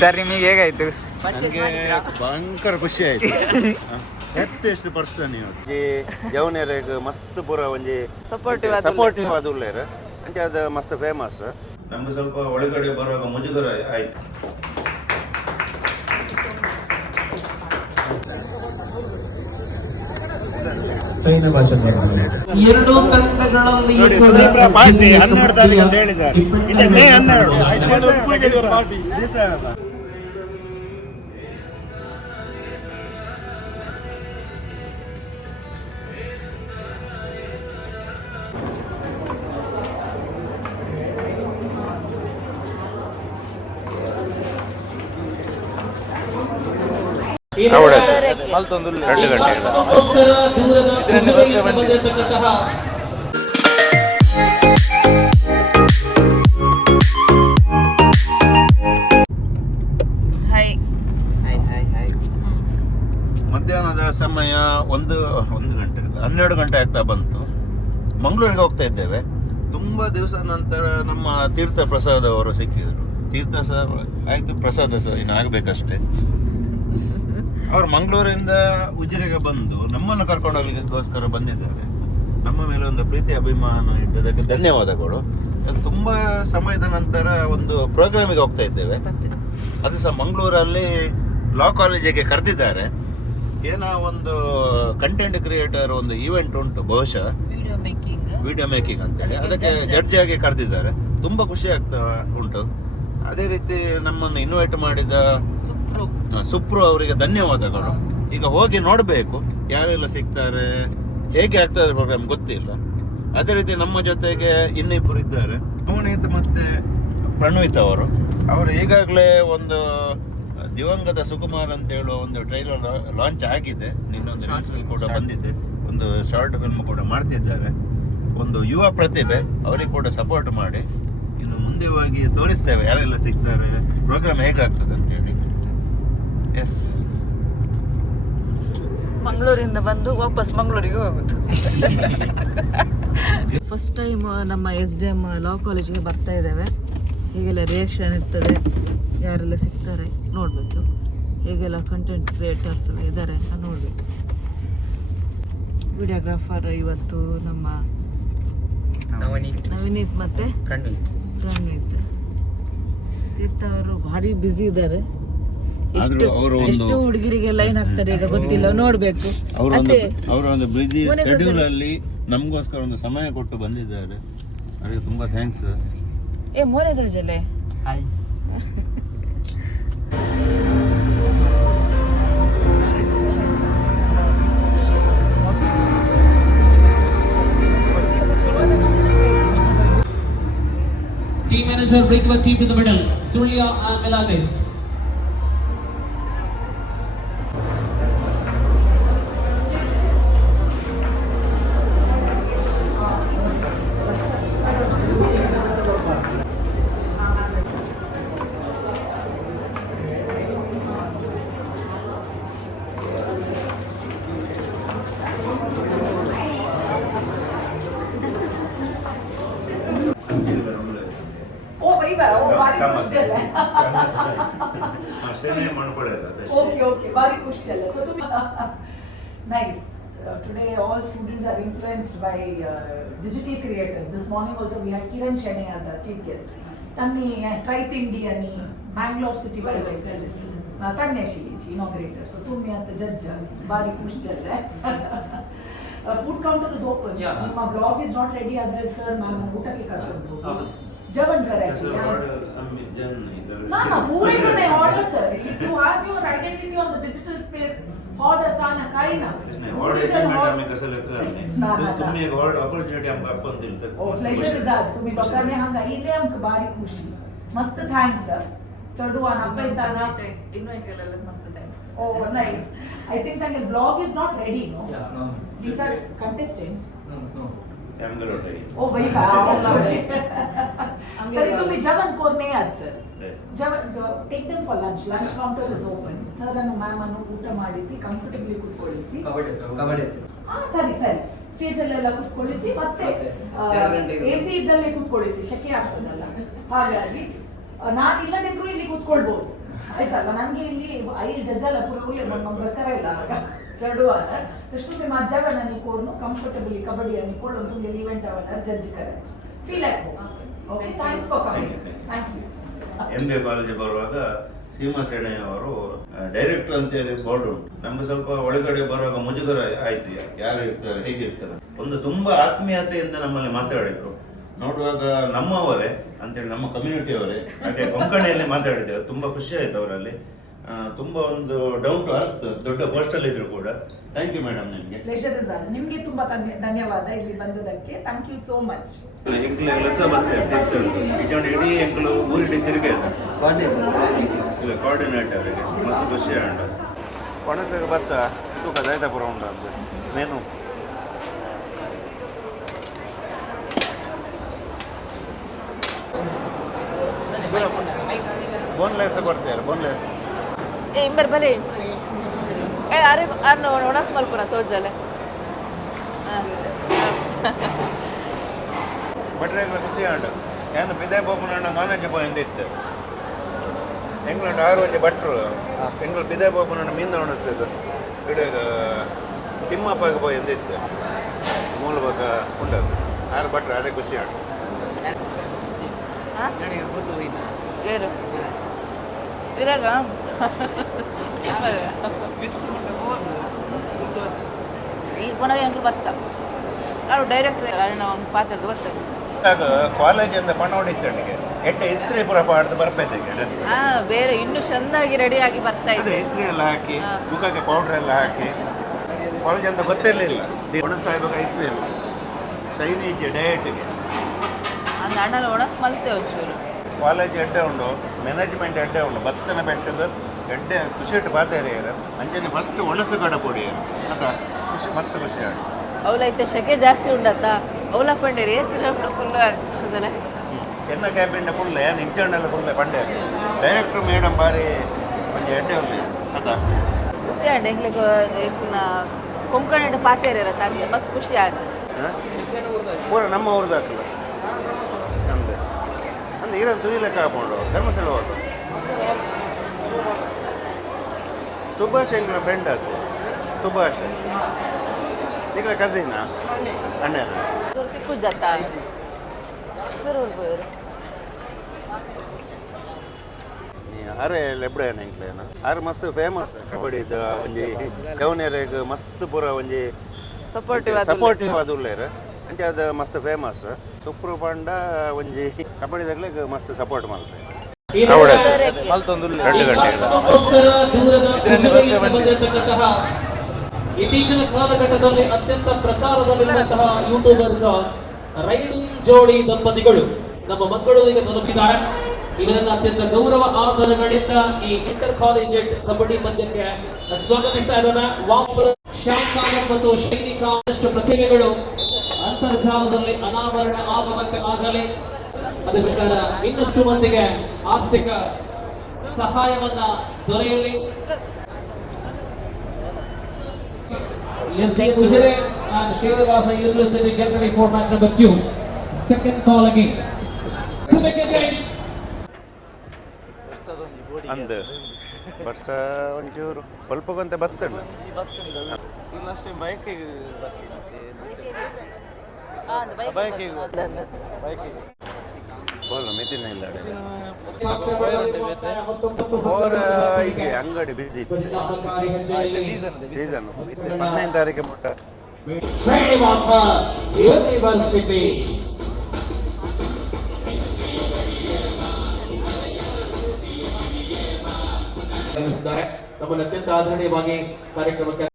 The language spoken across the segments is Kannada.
ಸರ್ ನಿಮಗೆ ಹೇಗಾಯ್ತು? ನನಗೆ ಭಯಂಕರ ಖುಷಿ ಆಯ್ತು. ಹ್ಯಾಪಿಯೆಸ್ಟ್ ಪರ್ಸನ್ ಇವತ್ತು ಜವನೇರಿಗೆ ಮಸ್ತ್ ಪೂರ ಒಂಜಿ ಸಪೋರ್ಟಿವ್ ಆದ ಉಳ್ಳೇರ ಅಂಚೆ ಅದು ಮಸ್ತ್ ಫೇಮಸ್. ನಮ್ಗೆ ಸ್ವಲ್ಪ ಒಳಗಡೆ ಬರುವಾಗ ಮುಜುಗರ ಆಯ್ತು. ಎರಡು ತಂಡಗಳಲ್ಲಿ ಪಾರ್ಟಿ 12 ತಾರೀಕು ಅಂತ ಹೇಳಿದ್ದಾರೆ. ಇದೆ ಮೇ 12. ಮಲ್ತೊಂದು 2 ಗಂಟೆ ಮಧ್ಯಾಹ್ನದ ಸಮಯ 1 ಗಂಟೆ 12 ಗಂಟೆ ಆಗ್ತಾ ಬಂತು. ಮಂಗಳೂರಿಗೆ ಹೋಗ್ತಾ ಇದ್ದೇವೆ. ತುಂಬ ದಿವಸ ನಂತರ ನಮ್ಮ ತೀರ್ಥ ಪ್ರಸಾದ್ ಅವರು ಸಿಕ್ಕಿದರು. ತೀರ್ಥ ಸಹ ಆಯಿತು, ಪ್ರಸಾದ ಸಹ ಇನ್ನು ಆಗಬೇಕಷ್ಟೇ. ಅವರು ಮಂಗಳೂರಿಂದ ಉಜಿರೆಗೆ ಬಂದು ನಮ್ಮನ್ನು ಕರ್ಕೊಂಡು ಹೋಗ್ಲಿಕ್ಕೋಸ್ಕರ ಬಂದಿದ್ದಾರೆ. ನಮ್ಮ ಮೇಲೆ ಒಂದು ಪ್ರೀತಿ ಅಭಿಮಾನ ಇಟ್ಟದಕ್ಕೆ ಧನ್ಯವಾದಗಳು. ತುಂಬ ಸಮಯದ ನಂತರ ಒಂದು ಪ್ರೋಗ್ರಾಮಿಗೆ ಹೋಗ್ತಾ ಇದ್ದೇವೆ. ಅದು ಸಹ ಮಂಗಳೂರಲ್ಲಿ ಲಾ ಕಾಲೇಜಿಗೆ ಕರೆದಿದ್ದಾರೆ. ಏನೋ ಒಂದು ಕಂಟೆಂಟ್ ಕ್ರಿಯೇಟರ್ ಒಂದು ಈವೆಂಟ್ ಉಂಟು, ಬಹುಶಃ ವಿಡಿಯೋ ಮೇಕಿಂಗ್ ಅಂತೇಳಿ. ಅದಕ್ಕೆ ಜಡ್ಜ್ ಆಗಿ ಕರೆದಿದ್ದಾರೆ. ತುಂಬ ಖುಷಿ ಆಗ್ತಾ ಉಂಟು. ಅದೇ ರೀತಿ ನಮ್ಮನ್ನು ಇನ್ವೈಟ್ ಮಾಡಿದ ಸುಪ್ರು ಅವರಿಗೆ ಧನ್ಯವಾದಗಳು. ಈಗ ಹೋಗಿ ನೋಡಬೇಕು ಯಾರೆಲ್ಲ ಸಿಗ್ತಾರೆ, ಹೇಗೆ ಆಗ್ತದೆ ಪ್ರೋಗ್ರಾಮ್ ಗೊತ್ತಿಲ್ಲ. ಅದೇ ರೀತಿ ನಮ್ಮ ಜೊತೆಗೆ ಇನ್ನಿಬ್ಬರು ಇದ್ದಾರೆ, ನವನೀತ್ ಮತ್ತೆ ಪ್ರಣವಿತ್ ಅವರು ಈಗಾಗಲೇ ಒಂದು ದಿವಂಗತ ಸುಕುಮಾರ್ ಅಂತ ಹೇಳುವ ಒಂದು ಟ್ರೈಲರ್ ಲಾಂಚ್ ಆಗಿದೆ. ಇನ್ನೊಂದು ರೀಲ್ಸ್ ಕೂಡ ಬಂದಿದೆ. ಒಂದು ಶಾರ್ಟ್ ಫಿಲ್ಮ್ ಕೂಡ ಮಾಡ್ತಿದ್ದಾರೆ. ಒಂದು ಯುವ ಪ್ರತಿಭೆ, ಅವರಿಗೆ ಕೂಡ ಸಪೋರ್ಟ್ ಮಾಡಿ ಇನ್ನು ಮುಂದೆವಾಗಿ ತೋರಿಸ್ತೇವೆ ಯಾರೆಲ್ಲ ಸಿಗ್ತಾರೆ, ಪ್ರೋಗ್ರಾಮ್ ಹೇಗಾಗ್ತದೆ ಅಂತೇಳಿ. ಎಸ್, ಮಂಗಳೂರಿಂದ ಬಂದು ವಾಪಸ್ ಮಂಗಳೂರಿಗೆ ಹೋಗುದು. ಫಸ್ಟ್ ಟೈಮ್ ನಮ್ಮ SDM ಲಾ ಕಾಲೇಜಿಗೆ ಬರ್ತಾ ಇದ್ದೇವೆ. ಹೇಗೆಲ್ಲ ರಿಯಾಕ್ಷನ್ ಇರ್ತದೆ, ಯಾರೆಲ್ಲ ಸಿಗ್ತಾರೆ ನೋಡಬೇಕು. ಹೇಗೆಲ್ಲ ಕಂಟೆಂಟ್ ಕ್ರಿಯೇಟರ್ಸ್ ಎಲ್ಲ ಇದ್ದಾರೆ ಅಂತ ನೋಡಬೇಕು. ವಿಡಿಯೋಗ್ರಾಫರ್ ಇವತ್ತು ನಮ್ಮ ನವನೀತ್ ಮತ್ತೆ ಪ್ರಣೀತ್. ತೀರ್ಥ ಅವರು ಭಾರಿ ಬ್ಯುಸಿ ಇದ್ದಾರೆ. ಎಷ್ಟು ಹುಡುಗಿರಿಗೆ ಲೈನ್ ಹಾಕ್ತಾರೆ ಈಗ ಗೊತ್ತಿಲ್ಲ, ನೋಡ್ಬೇಕು. ಅವರ ಒಂದು ಬಿಸಿ ಶೆಡ್ಯೂಲ್ ಅಲ್ಲಿ ನಮಗೋಸ್ಕರ ಒಂದು ಸಮಯ ಕೊಟ್ಟು ಬಂದಿದ್ದಾರೆ. ಅವರಿಗೆ ತುಂಬಾ ಥ್ಯಾಂಕ್ಸ್. ಮೋನೆ ಧ್ವಜಲೆ Team manager bring your team in the middle. Sulya and Melagres. Okay, very ಖುಷಿ ಅಲ್ಲ. So nice. Today all students are influenced by digital creators. This morning also we had Kiran Shene as a chief guest. Tanni try Indiani Bangalore city vibes. Tanneshi inaugurator. So tummi anta judge. Very ಖುಷಿ ಅಲ್ಲ. Food counter is open. ನಿಮ್ಮ vlog is not ready ಆದರೆ sir ನಾನು ಊಟಕ್ಕೆ ಕರೆದು ಹೋಗಿ ಜವನ್ ಕರಾಚಿ. No, पूरे जुड़े order sir. If you have your identity on the digital space, order sana kai na. Order achievement हमें कसं करणे. तुम्ही एक order opportunity हमको अपन दिल तक. Oh, pleasure is ours. तुम्ही बघताने हंगा इले हमको बारी खुशी. मस्त thanks sir. चढू आणि आपल्याला invite केलेलं मस्त thanks. Oh, nice. I think that the vlog is not ready, no? Yeah, no. These are contestants. No. Oh, very fast. तरी तुम्ही जेवण कोरणे आज sir. Take them for lunch. Lunch counter is open. Sir and ma'am ಅನ್ನು ಊಟ ಮಾಡಿಸಿ ಕಂಫರ್ಟಬಲಿ ಕೂತ್ಕೊಳ್ಳಿಸಿ. ಕಬಡ್ಡಿ. ಸರಿ. ಸ್ಟೇಜ್ ಅಲ್ಲೆಲ್ಲ ಕೂತ್ಕೊಳ್ಳಿಸಿ ಮತ್ತೆ AC ಇದ್ದಲ್ಲೇ ಕೂತ್ಕೊಳ್ಳಿಸಿ, ಶೆಕೆ ಆಗ್ತದಲ್ಲ. ಹಾಗಾಗಿ ನಾನು ಇಲ್ಲದಿದ್ರು ಇಲ್ಲಿ ಕೂತ್ಕೊಳ್ಬಹುದು. ಆಯ್ತಲ್ಲ ನನಗೆ ಇಲ್ಲಿ 5 ಜಜ್ಜಲ್ಲ ಪೂರ ಉಳ್ಳೆ ನಮಗೋಸ್ಕರ ಇಲ್ಲ चढ़वार तष्टु में मजा बना निकोरनु कंफर्टेबली कबड्डी अनि कोल्लो तुंगे इवेंट आवना जज करे feel at home okay thanks for coming thank you MBA college ಬರುವಾಗ ಸೀಮಾ ಸೇನೆ ಅವರು ಡೈರೆಕ್ಟರ್ ಅಂತ ಹೇಳಿ ಬೋರ್ಡ್ ಉಂಟು. ನಮ್ಗೆ ಸ್ವಲ್ಪ ಒಳಗಡೆ ಬರುವಾಗ ಮುಜುಗರ ಆಯ್ತು, ಯಾರು ಇರ್ತಾರೆ ಹೇಗಿರ್ತಾರೆ. ಒಂದು ತುಂಬಾ ಆತ್ಮೀಯತೆಯಿಂದ ನಮ್ಮಲ್ಲಿ ಮಾತಾಡಿದ್ರು. ನೋಡುವಾಗ ನಮ್ಮವರೇ ಅಂತೇಳಿ ನಮ್ಮ ಕಮ್ಯುನಿಟಿ ಅವರೇ ಹಾಗೆ ಕೊಂಕಣಿಯಲ್ಲಿ ಮಾತಾಡಿದ್ದೇವೆ. ತುಂಬಾ ಖುಷಿ ಆಯ್ತು ಅವರಲ್ಲಿ. ತುಂಬಾ ಒಂದು ಡೌನ್ ಟು ಅರ್ತ್ ದೊಡ್ಡ ಪೋಸ್ಟಲ್ ಇದ್ರು ಕೂಡ. Thank you madam. ನಿಮಗೆ ಪ್ಲೇಜರ್ ಇಸ್ ಆಸ್. ನಿಮಗೆ ತುಂಬಾ ಧನ್ಯವಾದ ಇಲ್ಲಿ ಬಂದದಕ್ಕೆ. Thank you so much. ಎಂಕ್ಲೆಲ್ಲ ಬಂದೆ ಇಡೀ ಎಂಕ್ಲು ಊರಿಡಿ ತಿರುಗಿ ಇಲ್ಲ ಕೋಆರ್ಡಿನೇಟರ್ ಅವರಿಗೆ ಮಸ್ತ್ ಖುಷಿ ಆಂಡ ಕೊಣಸಾಗ ಬತ್ತ ತೂಕ ದೈತಾಪುರ ಉಂಡ ಅಂತ ಮೆನು ಬೋನ್ಲೆಸ್ ಕೊಡ್ತಾರೆ. ಬೋನ್ಲೆಸ್ ಇಂಬರ್ ಬಲೆ ಇಂಚಿ ಅರೆ ಅರ್ನ ಒಣಸ್ ಮಲ್ಪುರ ತೋಜಲೆ ಬಟ್ರೆ ಖುಷಿ ಆಂಡ ಏನು ಬಿದೆ ಬೋಪನ ನಾನ್ ವೆಜ್ ಪಾಯಿಂಟ್ ಇತ್ತು ಎಂಗ್ಲಂಡ್ 6 ಗಂಟೆ ಭಟ್ರು ಎಂಗ್ಳು ಬಿದೆ ಬೋಪನ ಮೀನು ಉಣಿಸ್ತದೆ ಇಡೀ ತಿಮ್ಮಪ್ಪಗೆ പോയി ಎಂದಿತ್ತು ಮೂಲ ಭಾಗ ಉಂಟದು 6 ಭಟ್ರು ಅರೆ ಖುಷಿ ಆಂಡ ಏನು ಇರಾಗ ಈಗ ಪುನಃ ಎಂಕ್ಲು ಬತ್ತ ಅವ್ರು ಡೈರೆಕ್ಟ್ ಒಂದು ಪಾತ್ರದ ಬರ್ತದೆ ಕಾಲೇಜಿಂದ ಪಣ ಹೊಡಿತಣ್ಣಿಗೆ ಎಡ್ಡೆ ಇಸ್ತ್ರಿ ಪುರ ಪಾಡ್ದು ಬರ್ಪೈತೆಗೆ ಡ್ರೆಸ್ ಬೇರೆ ಇನ್ನು ಚಂದಾಗಿ ರೆಡಿಯಾಗಿ ಬರ್ತಾ ಅದು ಇದೆ. ಇಸ್ತ್ರಿ ಎಲ್ಲ ಹಾಕಿ ಮುಖಕ್ಕೆ ಪೌಡರ್ ಎಲ್ಲ ಹಾಕಿ ಕಾಲೇಜ್ ಅಂತ ಗೊತ್ತಿರಲಿಲ್ಲ. ಒಣಸ್ ಸಾಯ್ಬೇಕು ಇಸ್ತ್ರಿ ಇಲ್ಲ ಶೈನಿ ಇಜ್ಜೆ ಡಯಟ್ಗೆ ಅಂದ ಅಣ್ಣನ ಒಣಸ್ ಮಲ್ತೆ ಒಂಚೂರು ಕಾಲೇಜ್ ಎಡ್ಡೆ ಉಂಡು ಮ್ಯಾನೇಜ್ಮೆಂಟ್ ಎಡ್ಡೆ ಉಂಡು ಬತ್ತನ ಬೆಟ್ಟದ ಎಡ್ಡೆ ಖುಷಿ ಇಟ್ಟು ಬಾತೇರಿಯರು ಅಂಜನೆ ಫಸ್ಟ್ ಒಣಸು ಕಡ ಕೊಡಿಯರು ಅದ ಖುಷಿ ಮಸ್ತ್ ಖುಷಿ ಆಡು ಅವಲೈತೆ ಶೆಕೆ ಜಾಸ್ತಿ ಉಂಡತ್ತ ಅವಲ ಪಂಡೇರಿ ಸಿರಪ್ಡು ಫುಲ್ ಆಗ್ತದಲ್ಲ ಎನ್ನ ಕ್ಯಾಬಿನ್ ಫುಲ್ ಏನು ಇಂಜಣ್ಣೆಲ್ಲ ಫುಲ್ ಪಂಡೇರು ಡೈರೆಕ್ಟ್ರು ಮೇಡಮ್ ಬಾರಿ ಒಂದು ಎಡ್ಡೆ ಉರ್ಲಿ ಅದ ಖುಷಿ ಆಂಡ್ ಎಂಗ್ಲಿಗೆ ಕೊಂಕಣ ಪಾತೇರಿ ಇರತ್ತ ಅಂದ್ರೆ ಮಸ್ತ್ ಖುಷಿ ಆಂಡ್ ಪೂರ ನಮ್ಮ ಊರ್ದು ಹಾಕಲ್ಲ ಅಂದೆ ಅಂದೆ ಇರೋದು ತುಯಿಲೆಕ್ಕ ಹಾಕೊಂಡು ಧರ್ಮಸ್ಥಳ ಹೋದ್ರು ಸುಭಾಷ್ ಎಂಗ್ಲ ಫ್ರೆಂಡ್ ಅದು ಸುಭಾಷ್ ಈಗ ಕಸಿನಾ ಅಣ್ಣನ ಸಿಕ್ಕು ಜತ್ತ ಅರೆ ಲೆಬ್ಡೇನ ಎಂಕ್ಲೇನ ಅರೆ ಮಸ್ತ್ ಫೇಮಸ್ ಕಬಡ್ಡಿದ ಒಂಜಿ ಕವನೇರಿಗೆ ಮಸ್ತ್ ಪೂರ ಒಂಜಿ ಸಪೋರ್ಟಿವ್ ಅದುಲ್ಲೇರ ಅಂಚೆ ಅದು ಮಸ್ತ್ ಫೇಮಸ್ ಸುಪ್ರು ಪಂಡ ಒಂಜಿ ಕಬಡ್ಡಿದಾಗ್ಲಿಗೆ ಮಸ್ತ್ ಸಪೋರ್ಟ್ ಮಾಡ್ತಾರೆ. ಇತ್ತೀಚಿನ ಕಾಲಘಟ್ಟದಲ್ಲಿ ಅತ್ಯಂತ ಪ್ರಚಾರದಲ್ಲಿರುವಂತಹ ಯೂಟ್ಯೂಬರ್ಸ್ ರೈಡಿಂಗ್ ಜೋಡಿ ದಂಪತಿಗಳು ನಮ್ಮ ಮಂಗಳೂರಿಗೆ ತಲುಪಿದ್ದಾರೆ. ಇದರಿಂದ ಅತ್ಯಂತ ಗೌರವ ಆಧಾರಗಳಿಂದ ಈ ಇಂಟರ್ ಕಾಲೇಜೆಟ್ ಕಬಡ್ಡಿ ಪಂದ್ಯಕ್ಕೆ ಸ್ವಾಗತಿಸ್ತಾ ಇದ್ದಾರೆ. ಶ್ಯಾಮ್ ಕಾಮತ್ ಮತ್ತು ಶೈನಿ ಕಾಮತ್ ಪ್ರತಿಭೆಗಳು ಅಂತರ್ಜಾಲದಲ್ಲಿ ಅನಾವರಣ ಆಗುವಂತೆ ಆಗಲಿ. ಅದೇ ಪ್ರಕಾರ ಇನ್ನಷ್ಟು ಮಂದಿಗೆ ಆರ್ಥಿಕ ಸಹಾಯವನ್ನ ದೊರೆಯಲಿ. Yes, Ujere and Srinivasa University get ready for match number 2. Second call again. To make it game. ಅಂದ ವರ್ಷ ಒಂಚೂರು ಸ್ವಲ್ಪಕ್ಕಂತ ಬರ್ತಣ್ಣ ಬೋಲು ಮಿತಿನ ಇಲ್ಲ ಓರ ಈಗ ಅಂಗಡಿ ಬಿಸಿ ಸೀಸನ್ 15 ತಾರೀಕು ಮುಟ್ಟ ಶ್ರೀನಿವಾಸ ಯೂನಿವರ್ಸಿಟಿ ನಮ್ಮನ್ನು ಅತ್ಯಂತ ಆದರಣೀಯವಾಗಿ ಕಾರ್ಯಕ್ರಮಕ್ಕೆ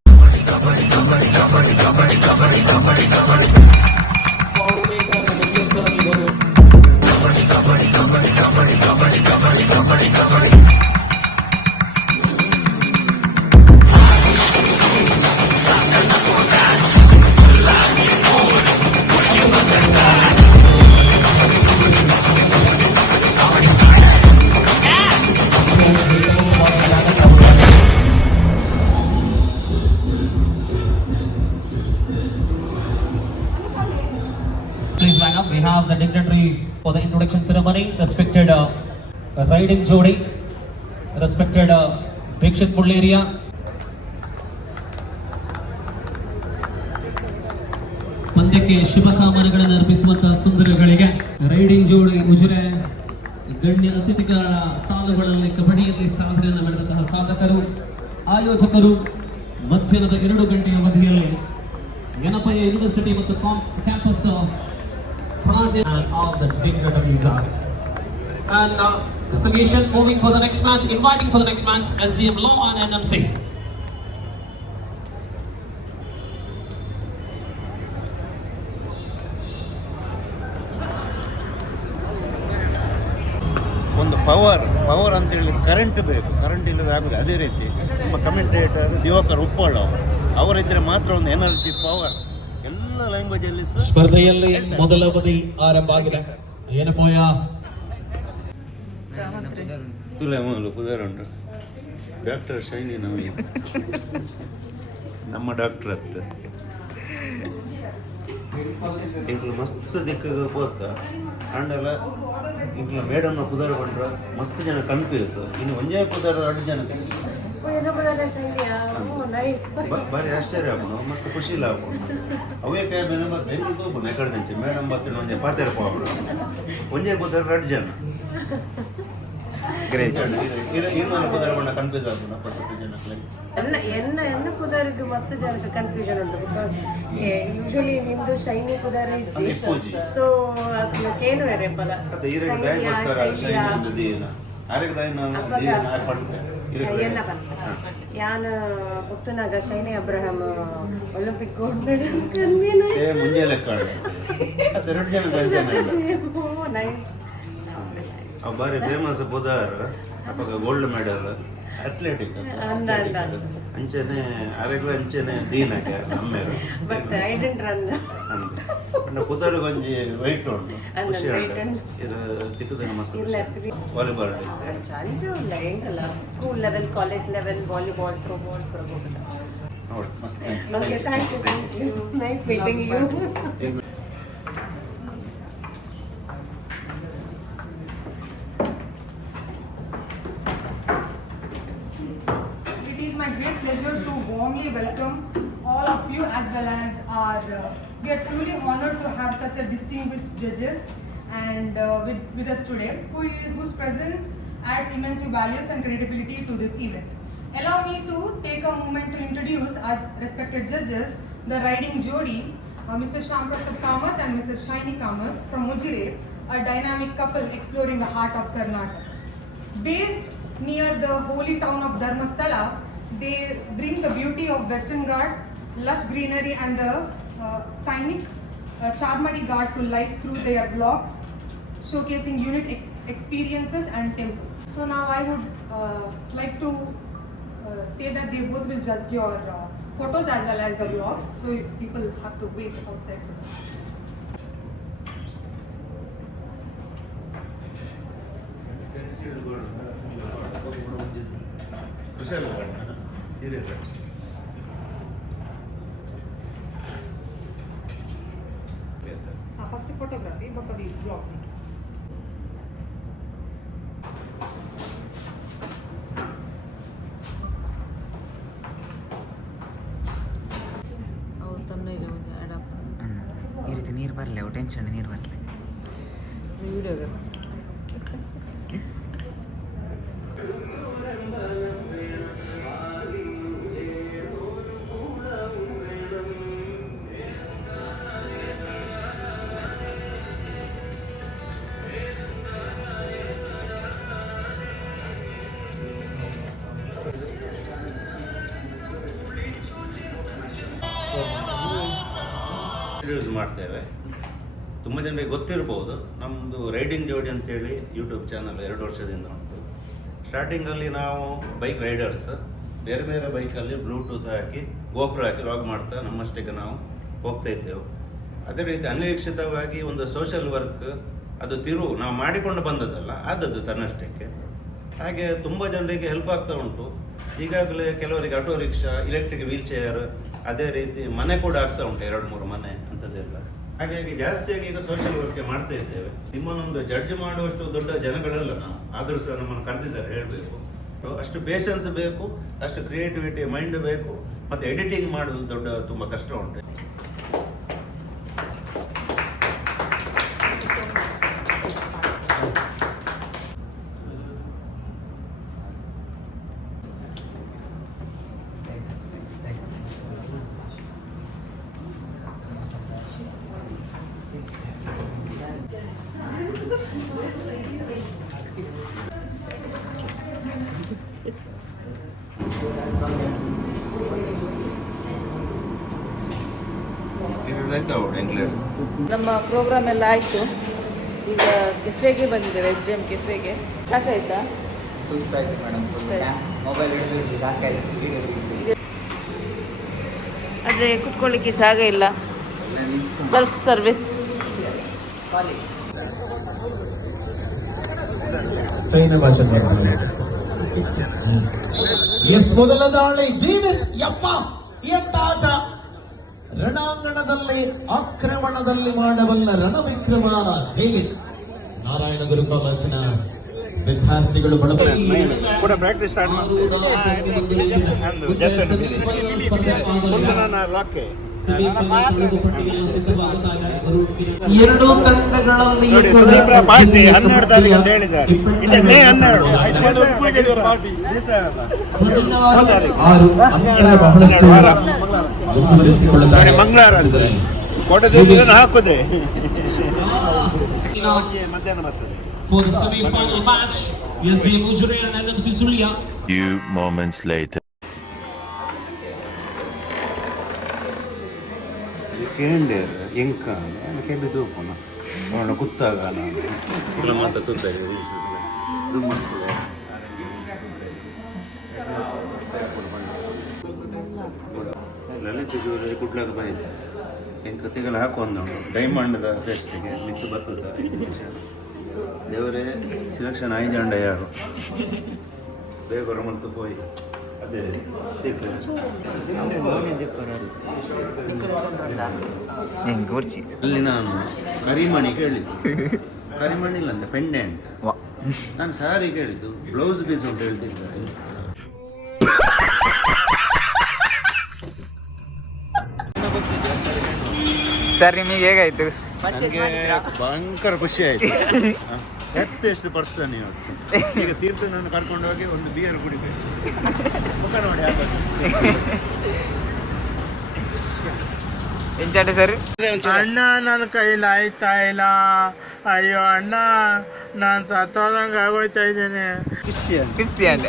Please line up. We have the dignitaries for the introduction ceremony. Respected riding jodi. respected Dikshit Mulleria. ಪಂದ್ಯಕ್ಕೆ ಶುಭಕಾಮನೆಗಳನ್ನು ಅರ್ಪಿಸುವಂತಹ ಸುಂದರಗಳಿಗೆ ರೈಡಿಂಗ್ ಜೋಡಿ ಉಜಿರೆ ಗಣ್ಯ ಅತಿಥಿಗಳ ಸಾಲುಗಳಲ್ಲಿ ಕಬಡ್ಡಿಯಲ್ಲಿ ಸಾಧನೆಯನ್ನು ಮಾಡಿದಂತಹ ಸಾಧಕರು, ಆಯೋಜಕರು ಮಧ್ಯಾಹ್ನದ 2 ಗಂಟೆಯ ಅವಧಿಯಲ್ಲಿ ಯನಪಯ ಯೂನಿವರ್ಸಿಟಿ ಮತ್ತು campus of the dignitaries are. And the solution moving for the next match, inviting for the next match SDM Law and NMC. ಒಂದು ಪವರ್ ಅಂತೇಳಿ ಕರೆಂಟ್ ಬೇಕು, ಕರೆಂಟ್ ಇಲ್ಲದೆ ಆಗುದು. ಅದೇ ರೀತಿ ನಮ್ಮ ಕಮೆಂಟೇಟರ್ ದಿವಾಕರ್ ಉಪ್ಪಳ್ಳ ಅವರಿದ್ದರೆ ಮಾತ್ರ ಒಂದು ಎನರ್ಜಿ ಪವರ್ ಎಲ್ಲ ಲ್ಯಾಂಗ್ವೇಜಲ್ಲಿ ಸ್ಪರ್ಧೆಯಲ್ಲಿ ಮೊದಲ ಅವಧಿ ಆರಂಭ ಆಗಿದೆ. ಏನಪ್ಪಯ್ಯ ತುಲೆಮೂಲು ಉದಾಹರಣೆ ಡಾಕ್ಟರ್ ಶೈನಿ ನಮ್ಮ ಡಾಕ್ಟರ್ ಹತ್ತು ಇಂಕ್ಲು ಮಸ್ತ್ ದಿಕ್ಕಿಗೆ ಹೋಗ್ತ ಅಂಡಲ ಇಂಕ್ಲ ಮೇಡಮ್ನ ಕುದಾರ ಬಂಡ್ರ ಮಸ್ತ್ ಜನ ಕನ್ಫ್ಯೂಸ್. ಇನ್ನು ಒಂದೇ ಕುದಾರ 2 ಜನ ಬಾರಿ ಆಶ್ಚರ್ಯ ಆಗ್ಬೋದು, ಮಸ್ತ್ ಖುಷಿ ಇಲ್ಲ ಆಗ್ಬೋದು. ಅವೇ ಕೈ ಮೇಲೆ ಮತ್ತೆ ಹೋಗ್ಬೋದು ಎಕಡೆ ಮೇಡಮ್ ಬರ್ತೀನಿ ಒಂದೇ ಪಾತೆರ ಹೋಗ್ಬಿಡ ಒಂದೇ ಕುದಾರ 2 ಜನ ಇನ್ನೊಂದು ಕುದಾರ ಬಣ್ಣ ಕನ್ಫ್ಯೂಸ್ ಆಗ್ಬೋದು 20 ಜನಕ್ಕೆ. ಎನ್ನ ಕುದಾರಿಗೆ ಮಸ್ತ್ ಜನಕ್ಕೆ ಕನ್ಫ್ಯೂಷನ್ ಉಂಟು. ಬಿಕಾಸ್ ಯೂಶಲಿ ನಿಮ್ದು ಶೈನಿ ಕುದಾರ ಇಜ್ಜಿ, ಸೊ ಅದಕ್ಕೇನು ಬೇರೆ ಪದ ಎನ್ನ ಬಂತ ಯಾನ್ ಪುತ್ತನಾಗ Shiny Abraham Olympic gold medal ಕಂದಿನ ಮುಂಜೆ ಲೆಕ್ಕ ನೈಸ್. ಬಾರಿ ಫೇಮಸ್ ಬುಧಾರ್ ಅಪ್ಪ ಗೋಲ್ಡ್ ಮೆಡಲ್ ಅಥ್ಲೆಟಿಕ್ ಅಂಚೆನೆ ಅರೆಗ್ಲ ಅಂಚೆನೆ ದೀನಕ್ಕೆ ನಮ್ಮೇಲೆ ಬಟ್ ಐ ಡಿಡ್ಂಟ್ ರನ್ ಅಂದ ಕುದಾರ ಗೊಂಜಿ ವೈಟ್ ಉಂಟು ಖುಷಿ ಉಂಟು. ಇದು ತಿಕ್ಕದ ಮಸ್ತ್ ವಾಲಿಬಾಲ್ ಚಾನ್ಸೇ ಇಲ್ಲ ಹೆಂಗಲ್ಲ. School level, college level, volleyball, throwball ಕೊಡಬಹುದು. ನೋಡಿ ಮಸ್ತ್. Okay, thank you. Nice meeting you. Pleasure to warmly welcome all of you as well as our we are truly honored to have such a distinguished judges and with us today whose presence adds immense values and credibility to this event. Allow me to take a moment to introduce our respected judges, the riding jodi, Mr. Shyam Prasad Kamath and Mrs. Shaini Kamath from Ujire, a dynamic couple exploring the heart of Karnataka. Based near the holy town of Dharmasthala, they bring the beauty of Western Ghats, lush greenery and the scenic Charmadi Ghat to life through their vlogs, showcasing unique experiences and temples. So now I would like to say that they both will judge your photos as well as the vlog, so people have to wait outside for that. Serious. First photography, but the vlog. ಈ ರೀತಿ ನೀರು ಬರಲಿ, ಅವು ಟೆನ್ಷನ್ ನೀರು ಬರಲಿ. ಯೂಸ್ ಮಾಡ್ತೇವೆ. ತುಂಬ ಜನರಿಗೆ ಗೊತ್ತಿರ್ಬೋದು, ನಮ್ಮದು ರೈಡಿಂಗ್ ಜೋಡಿ ಅಂತೇಳಿ ಯೂಟ್ಯೂಬ್ ಚಾನಲ್ 2 ವರ್ಷದಿಂದ ಉಂಟು. ಸ್ಟಾರ್ಟಿಂಗಲ್ಲಿ ನಾವು ಬೈಕ್ ರೈಡರ್ಸ್ ಬೇರೆ ಬೇರೆ ಬೈಕಲ್ಲಿ ಬ್ಲೂಟೂತ್ ಹಾಕಿ ಗೋಪುರ ಹಾಕಿ ಲಾಗ್ ಮಾಡ್ತಾ ನಮ್ಮಷ್ಟಕ್ಕೆ ನಾವು ಹೋಗ್ತಾ ಇದ್ದೆವು. ಅದೇ ರೀತಿ ಅನಿರೀಕ್ಷಿತವಾಗಿ ಒಂದು ಸೋಷಲ್ ವರ್ಕ್ ಅದು ನಾವು ಮಾಡಿಕೊಂಡು ಬಂದದ್ದಲ್ಲ, ಆದದ್ದು ತನ್ನಷ್ಟಕ್ಕೆ. ಹಾಗೆ ತುಂಬ ಜನರಿಗೆ ಹೆಲ್ಪ್ ಆಗ್ತಾ ಉಂಟು. ಈಗಾಗಲೇ ಕೆಲವರಿಗೆ auto rickshaw, electric wheel chair, ಅದೇ ರೀತಿ ಮನೆ ಕೂಡ ಆಗ್ತಾ ಉಂಟು, 2-3 ಮನೆ ಅಂಥದ್ದೆಲ್ಲ. ಹಾಗಾಗಿ ಜಾಸ್ತಿಯಾಗಿ ಈಗ ಸೋಷಿಯಲ್ ವರ್ಕ್ ಮಾಡ್ತಾ ಇದ್ದೇವೆ. ನಿಮ್ಮನ್ನೊಂದು ಜಡ್ಜ್ ಮಾಡುವಷ್ಟು ದೊಡ್ಡ ಜನಗಳೆಲ್ಲ ನಾವು, ಆದರೂ ಸಹ ನಮ್ಮನ್ನು ಕರೆದಿದ್ದಾರೆ ಹೇಳಬೇಕು. ಅಷ್ಟು ಪೇಷನ್ಸ್ ಬೇಕು, ಅಷ್ಟು ಕ್ರಿಯೇಟಿವಿಟಿ ಮೈಂಡ್ ಬೇಕು, ಮತ್ತು ಎಡಿಟಿಂಗ್ ಮಾಡೋದು ತುಂಬ ಕಷ್ಟ ಉಂಟು. ನಮ್ಮ ಪ್ರೋಗ್ರಾಮ್ ಎಲ್ಲ ಆಯಿತು. ಈಗ ಕೆಫೆಗೆ ಬಂದಿದ್ದೇವೆ, SDM ಕೆಫೆಗೆ. ಸಾಕಾಯ್ತಾ? ಸುಸ್ತಾಯ್ತು ಮೇಡಮ್, ಮೊಬೈಲ್ ಹಿಡಿದು ಸಾಕಾಯ್ತು. ಆದರೆ ಕುತ್ಕೊಳ್ಳಿಕ್ಕೆ ಜಾಗ ಇಲ್ಲ. Self service. ಚೈನಾ ಭಾಷೆ ಎಸ್ ಮೊದಲ ದಾಳಿ ಜೀವಿತ್ ಯಪ್ಪ ಎಂತ ಆಟ. ರಣಾಂಗಣದಲ್ಲಿ ಆಕ್ರಮಣದಲ್ಲಿ ಮಾಡಬಲ್ಲ ರಣವಿಕ್ರಮ ಜೀವಿತ್. ನಾರಾಯಣ ಗುರು ಕಾಲೇಜಿನ ವಿದ್ಯಾರ್ಥಿಗಳು ಕೂಡ ಪ್ರಾಕ್ಟೀಸ್ ಎರಡು ತಂಡಗಳಲ್ಲಿ 12 ತಾರೀಕು ಅಂತ ಹೇಳಿದ್ದಾರೆ. 16 ಅಂತರ ಬಹಳಷ್ಟು ಮುಂದುವರಿಸಿಕೊಳ್ಳುತ್ತಾರೆ. ಮಂಗಳವಾರ ಅಂದ್ರೆ ಕೊಡದೆ ಹಾಕುದೇ ಮಧ್ಯಾಹ್ನ ಬರ್ತದೆ. For the semi-final match, SDM Ujure and NMC Zulia. Few moments later. ಕೇಂದ್ರ ಎಂಕ ಕೆಂದು ತೂಪನ ಅವನ ಕುತ್ತಾಗ ನಮ್ಮಂತ ತುತ್ತಾರೆ ಲಲಿತ ಜೋರ ಕುಡ್ಲಾಗ ಬಾಯ್ತು ಎಂಕ ತೆಗಲು ಹಾಕೊಂಡ ಡೈಮಂಡ್ದ ಫೆಸ್ಟಿಗೆ ಮಿತ್ತು ಬರ್ತದ 5 ನಿಮಿಷ ದೇವರೇ ಸಿಲೆಕ್ಷನ್ ಆಯ್ಜಂಡ ಯಾರು ಬೇಗ ಮತ್ತು ಪೋಯಿ ಅದೇ ಅಲ್ಲಿ ನಾನು ಕರಿಮಣಿ ಕೇಳಿದ್ದು, ಕರಿಮಣಿ ಇಲ್ಲ ಅಂತ ಪೆಂಡೆಂಟ್. ನಾನು ಸಾರಿ ಕೇಳಿದ್ದು, ಬ್ಲೌಸ್ ಪೀಸ್ ಅಂತ ಹೇಳ್ತಿದ್ದಾರೆ. ಸರ್ ನಿಮಗೆ ಹೇಗಾಯ್ತು? ನನಗೆ ಭಯಂಕರ ಖುಷಿ ಆಯ್ತು. ಹ್ಯಾಪಿಯೆಸ್ಟ್ ಪರ್ಸನ್ ಇವತ್ತು. ಈಗ ತೀರ್ಥ ನಾನು ಕರ್ಕೊಂಡು ಹೋಗಿ ಒಂದು ಬಿಯರ್ ಕುಡಿಬೇಕು. ಮುಖ ನೋಡಿ ಆಗೋದು. ಎಂಚಾಟ ಸರ್? ಅಣ್ಣ ನನ್ನ ಕೈಲಿ ಆಯ್ತಾ ಇಲ್ಲ, ಅಯ್ಯೋ ಅಣ್ಣ ನಾನು ಸತ್ತೋದಂಗೆ ಆಗೋಯ್ತಾ ಇದ್ದೇನೆ. ಖುಷಿ ಅಂడి